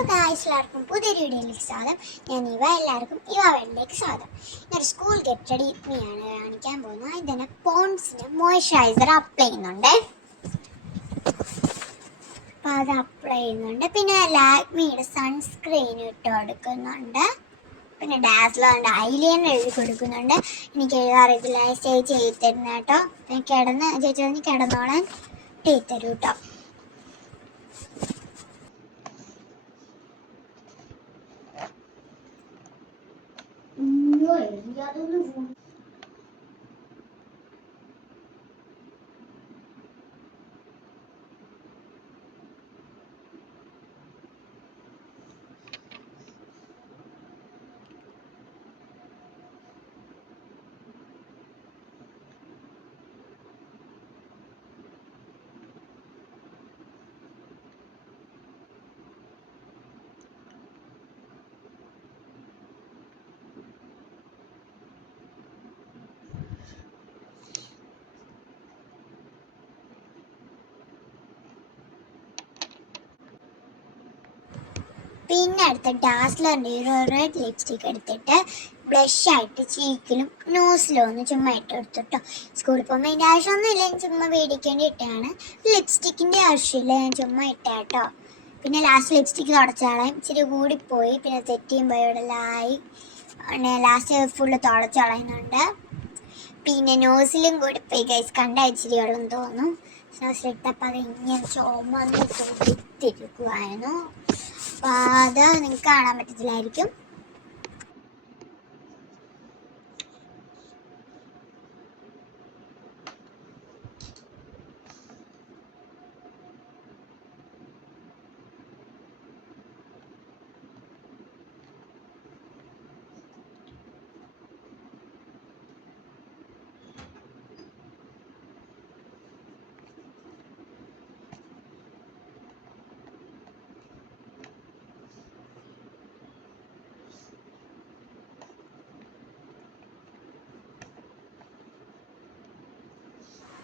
എല്ലാവർക്കും പുതിയൊരു വീഡിയോയിലേക്ക് സ്വാഗതം. ഞാൻ എല്ലാവർക്കും വേൾഡിലേക്ക് സ്വാഗതം. ഞാൻ സ്കൂൾ ഗെറ്റ് റെഡി മീയാണ് കാണിക്കാൻ പോകുന്നത്. ഇതിന് പോൺസിന് മോയ്സ്ചറൈസർ അപ്ലൈ ചെയ്യുന്നുണ്ട്. അപ്പോൾ അത് അപ്ലൈ ചെയ്യുന്നുണ്ട്. പിന്നെ ലാക്മിയുടെ സൺസ്ക്രീൻ ഇട്ട് കൊടുക്കുന്നുണ്ട്. പിന്നെ ഡാസ്ലറിൻ്റെ ഐലൈനർ എഴുതി കൊടുക്കുന്നുണ്ട്. എനിക്ക് എഴുതാറിയില്ല, ചേച്ചി എഴുതി തരുന്ന കേട്ടോ. ചേച്ചി പറഞ്ഞ് കിടന്നോളാൻ എഴുതി തരൂ കേട്ടോ. പിന്നെ അടുത്ത ഡാസ്ലറിൻ്റെ ഒരു റെഡ് ലിപ്സ്റ്റിക്ക് എടുത്തിട്ട് ബ്ലഷായിട്ട് ചീക്കിലും നോസിലും ഒന്ന് ചുമ്മാ ഇട്ട് കൊടുത്തിട്ടോ. സ്കൂളിൽ പോകുമ്പോൾ അതിൻ്റെ ആവശ്യമൊന്നുമില്ല, ഞാൻ ചുമ്മാ മേടിക്കേണ്ടി ഇട്ടാണ്. ലിപ്സ്റ്റിക്കിൻ്റെ ആവശ്യമില്ല, ഞാൻ ചുമ്മാ ഇട്ടാട്ടോ. പിന്നെ ലാസ്റ്റ് ലിപ്സ്റ്റിക്ക് തുടച്ചാളാം, ഇച്ചിരി കൂടിപ്പോയി. പിന്നെ സെറ്റ് ചെയ്യുമ്പോൾ ഇവിടെ ലാസ്റ്റ് ഫുള്ള് തുടച്ചളയുന്നുണ്ട്. പിന്നെ നോസിലും കൂടി പോയി ഗൈസ്, കണ്ട ഇച്ചിരി വെള്ളം തോന്നും. നോസിലിട്ടപ്പോൾ അത് ഇങ്ങനെ ചുമന്ന് തുടിത്തിരിക്കുമായിരുന്നു. അപ്പോൾ അത് നിങ്ങൾക്ക് കാണാൻ പറ്റത്തില്ലായിരിക്കും.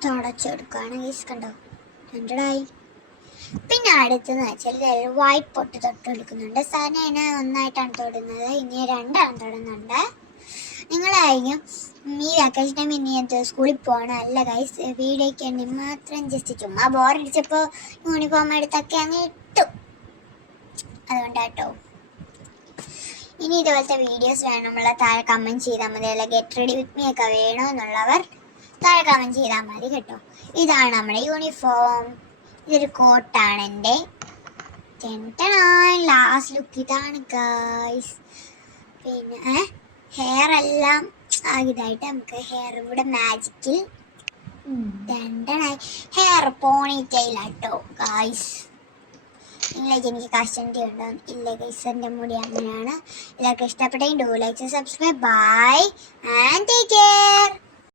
തുടച്ചെടുക്കുകയാണ് ഗൈസ്, കണ്ടോ രണ്ടായി. പിന്നെ അടുത്തെന്ന് വെച്ചാൽ വൈറ്റ് പൊട്ട് തൊട്ടെടുക്കുന്നുണ്ട്. സനേനെ ഒന്നായിട്ടാണ് തൊടുന്നത്, ഇനി രണ്ടാണ് തൊടുന്നുണ്ട്. നിങ്ങളായിരിക്കും ഈ വെക്കേഷൻ ടൈം ഇനി സ്കൂളിൽ പോകണം അല്ല ഗൈസ്, വീഡിയോയ്ക്ക് വേണ്ടി മാത്രം ജസ്റ്റ് ചുമ്മാ ബോറടിച്ചപ്പോൾ യൂണിഫോം എടുത്തൊക്കെ അങ്ങ് ഇട്ടു, അതുകൊണ്ടാട്ടോ. ഇനി ഇതുപോലത്തെ വീഡിയോസ് വേണമെന്നുള്ള താഴെ കമൻറ്റ് ചെയ്താൽ മതി. അല്ല ഗെറ്റ് റെഡി വിത്ത് മീ ഒക്കെ വേണമെന്നുള്ളവർ താഴെ കമൻറ്റ് ചെയ്താൽ മതി കേട്ടോ. ഇതാണ് നമ്മുടെ യൂണിഫോം. ഇതൊരു കോട്ടാണ് എൻ്റെ. ലാസ്റ്റ് ലുക്ക് ഇതാണ് ഗൈസ്. പിന്നെ ഹെയർ എല്ലാം ഇതായിട്ട് നമുക്ക് ഹെയർ ഇവിടെ മാജിക്കിൽ ഹെയർ പോണി ടെയിലാട്ടോ ഗൈസ്. നിങ്ങളേക്ക് എനിക്ക് കസ്റ്റൻറ്റി ഉണ്ടോ? ഇല്ല ഗൈസ്, എൻ്റെ മുടി അങ്ങനെയാണ്. എല്ലാവർക്കും ഇഷ്ടപ്പെട്ടെങ്കിൽ do like subscribe. Bye and take care.